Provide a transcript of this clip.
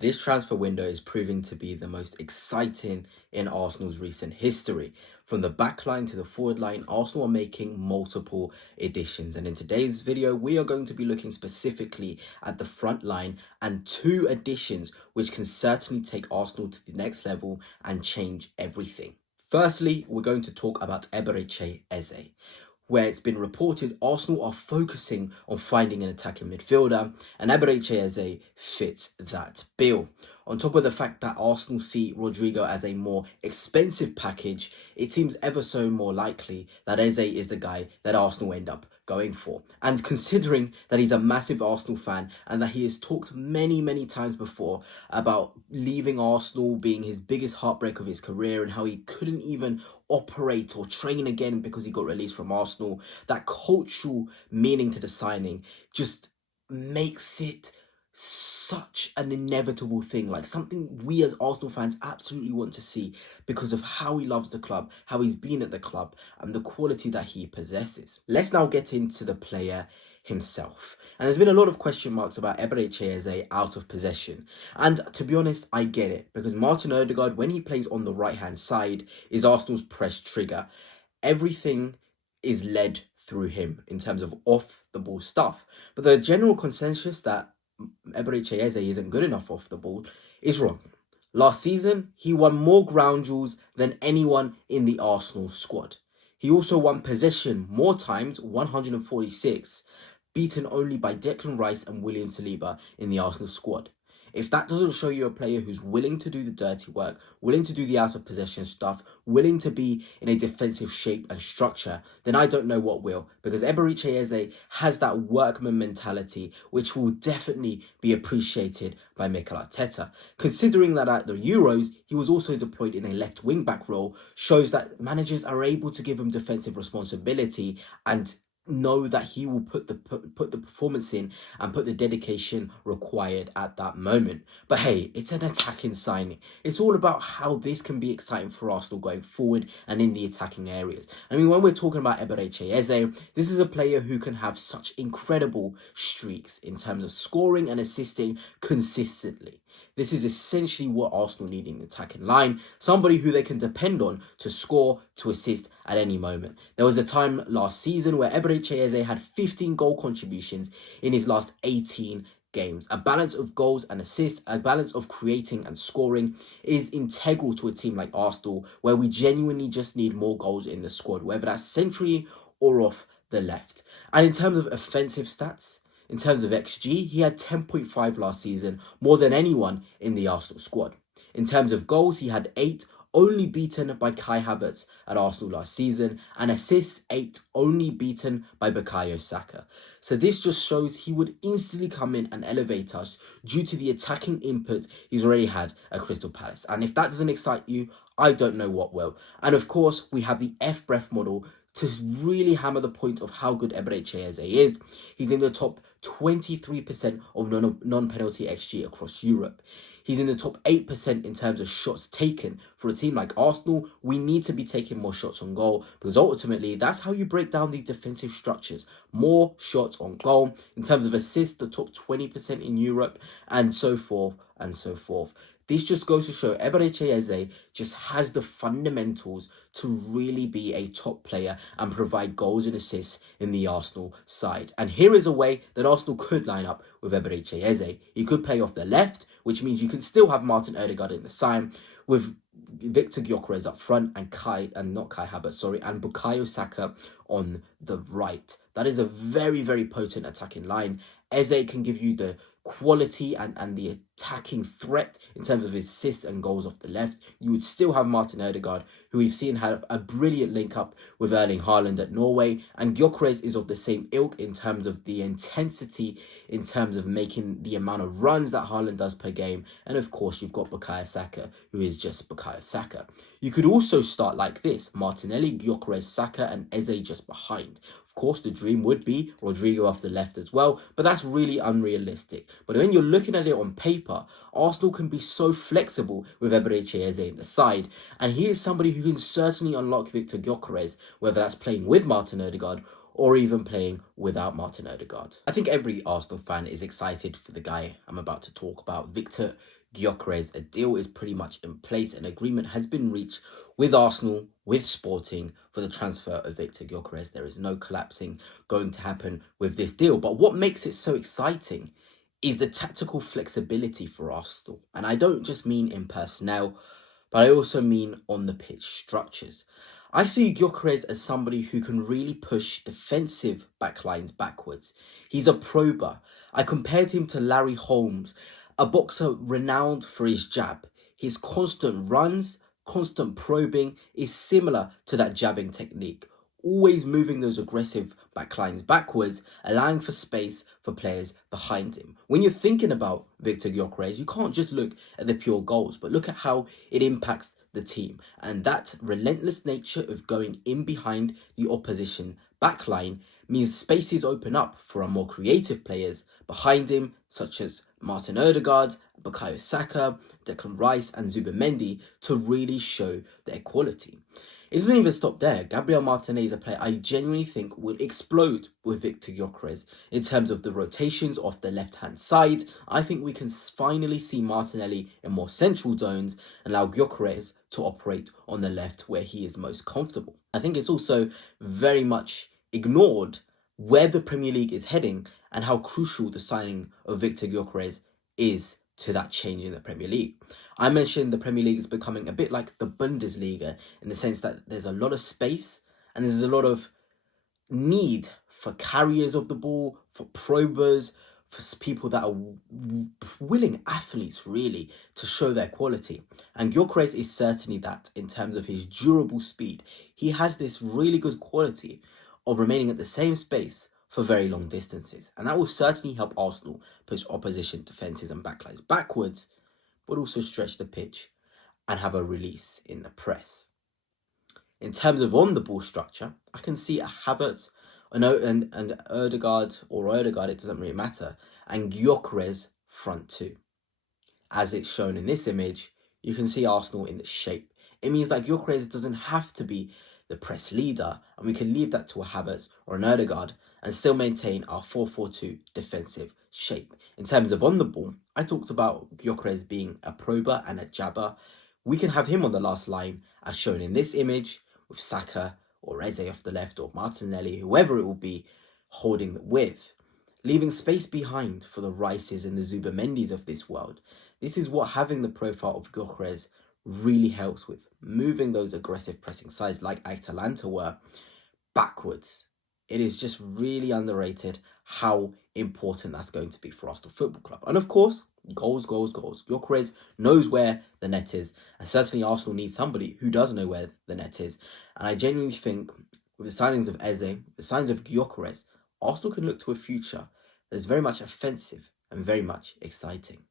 This transfer window is proving to be the most exciting in Arsenal's recent history. From the back line to the forward line, Arsenal are making multiple additions. And in today's video, we are going to be looking specifically at the front line and two additions which can certainly take Arsenal to the next level and change everything. Firstly, we're going to talk about Eberechi Eze, where it's been reported Arsenal are focusing on finding an attacking midfielder, and Eberechi Eze fits that bill. On top of the fact that Arsenal see Rodrigo as a more expensive package, it seems ever so more likely that Eze is the guy that Arsenal end up going for. And considering that he's a massive Arsenal fan and that he has talked many times before about leaving Arsenal being his biggest heartbreak of his career and how he couldn't even operate or train again because he got released from Arsenal, that cultural meaning to the signing just makes it such an inevitable thing, like something we as Arsenal fans absolutely want to see because of how he loves the club, how he's been at the club, and the quality that he possesses. Let's now get into the player himself. And there's been a lot of question marks about Eberechi Eze out of possession. And to be honest, I get it, because Martin Odegaard, when he plays on the right-hand side, is Arsenal's press trigger. Everything is led through him in terms of off-the-ball stuff. But the general consensus that Eberechi Eze isn't good enough off the ball is wrong. Last season, he won more ground duels than anyone in the Arsenal squad. He also won possession more times, 146, beaten only by Declan Rice and William Saliba in the Arsenal squad. If that doesn't show you a player who's willing to do the dirty work, willing to do the out of possession stuff, willing to be in a defensive shape and structure, then I don't know what will. Because Eberechi Eze has that workman mentality, which will definitely be appreciated by Mikel Arteta. Considering that at the Euros, he was also deployed in a left wing back role, shows that managers are able to give him defensive responsibility and know that he will put the performance in and put the dedication required at that moment. But hey, it's an attacking signing. It's all about how this can be exciting for Arsenal going forward and in the attacking areas. I mean, when we're talking about Eberechi Eze, this is a player who can have such incredible streaks in terms of scoring and assisting consistently. This is essentially what Arsenal need in the attacking line. Somebody who they can depend on to score, to assist at any moment. There was a time last season where Eberechi Eze had 15 goal contributions in his last 18 games. A balance of goals and assists, a balance of creating and scoring is integral to a team like Arsenal, where we genuinely just need more goals in the squad, whether that's centrally or off the left. And in terms of offensive stats, in terms of XG, he had 10.5 last season, more than anyone in the Arsenal squad. In terms of goals, he had 8, only beaten by Kai Havertz at Arsenal last season, and assists 8, only beaten by Bukayo Saka. So this just shows he would instantly come in and elevate us due to the attacking input he's already had at Crystal Palace. And if that doesn't excite you, I don't know what will. And of course, we have the F-Bref model to really hammer the point of how good Eberechi Eze is. He's in the top 23% of non-penalty XG across Europe. He's in the top 8% in terms of shots taken. For a team like Arsenal, we need to be taking more shots on goal, because ultimately that's how you break down these defensive structures. More shots on goal. In terms of assists, the top 20% in Europe, and so forth and so forth. This just goes to show Eberechi Eze just has the fundamentals to really be a top player and provide goals and assists in the Arsenal side. And here is a way that Arsenal could line up with Eberechi Eze. He could play off the left, which means you can still have Martin Odegaard in the side, with Victor Gyokeres up front and Bukayo Saka on the right. That is a very potent attacking line. Eze can give you the quality and the attacking threat in terms of his assists and goals off the left. You would still have Martin Odegaard, who we've seen have a brilliant link up with Erling Haaland at Norway, and Gyokeres is of the same ilk in terms of the intensity, in terms of making the amount of runs that Haaland does per game. And of course, you've got Bukayo Saka, who is just Bukayo Saka. You could also start like this: Martinelli, Gyokeres, Saka, and Eze just behind. Of course, the dream would be Rodrigo off the left as well, but that's really unrealistic. But when you're looking at it on paper, Arsenal can be so flexible with Eberechi Eze in the side, and he is somebody who can certainly unlock Victor Gyokeres, whether that's playing with Martin Odegaard or even playing without Martin Odegaard. I think every Arsenal fan is excited for the guy I'm about to talk about, Victor Gyokeres. A deal is pretty much in place. An agreement has been reached with Arsenal, with Sporting, for the transfer of Victor Gyokeres. There is no collapsing going to happen with this deal. But what makes it so exciting is the tactical flexibility for Arsenal. And I don't just mean in personnel, but I also mean on the pitch structures. I see Gyokeres as somebody who can really push defensive backlines backwards. He's a prober. I compared him to Larry Holmes, a boxer renowned for his jab. His constant runs, constant probing is similar to that jabbing technique, always moving those aggressive backlines backwards, allowing for space for players behind him. When you're thinking about Victor Gyokeres, you can't just look at the pure goals, but look at how it impacts the team. And that relentless nature of going in behind the opposition backline means spaces open up for our more creative players behind him, such as Martin Odegaard, Bukayo Saka, Declan Rice, and Zubimendi, to really show their quality. It doesn't even stop there. Gabriel Martinez is a player I genuinely think will explode with Victor Gyokeres in terms of the rotations off the left-hand side. I think we can finally see Martinelli in more central zones and allow Gyokeres to operate on the left where he is most comfortable. I think it's also very much ignored where the Premier League is heading and how crucial the signing of Victor Gyokeres is to that change in the Premier League. I mentioned the Premier League is becoming a bit like the Bundesliga in the sense that there's a lot of space and there's a lot of need for carriers of the ball, for probers, for people that are willing athletes really to show their quality. And Gyokeres is certainly that in terms of his durable speed. He has this really good quality of remaining at the same space for very long distances. And that will certainly help Arsenal push opposition defences and backlines backwards, but also stretch the pitch and have a release in the press. In terms of on the ball structure, I can see a Havertz and Odegaard, it doesn't really matter, and Gyokeres front two. As it's shown in this image, you can see Arsenal in the shape. It means that Gyokeres doesn't have to be the press leader, and we can leave that to a Havertz or an Odegaard and still maintain our 4-4-2 defensive shape. In terms of on the ball, I talked about Gyokeres being a prober and a jabber. We can have him on the last line as shown in this image with Saka or Eze off the left or Martinelli, whoever it will be, holding the width, leaving space behind for the Rices and the Zubimendis of this world. This is what having the profile of Gyokeres really helps with, moving those aggressive pressing sides like Atalanta were backwards. It is just really underrated how important that's going to be for Arsenal Football Club. And of course, goals, goals, goals. Gyokeres knows where the net is, and certainly Arsenal needs somebody who does know where the net is. And I genuinely think with the signings of Eze, the signings of Gyokeres, Arsenal can look to a future that is very much offensive and very much exciting.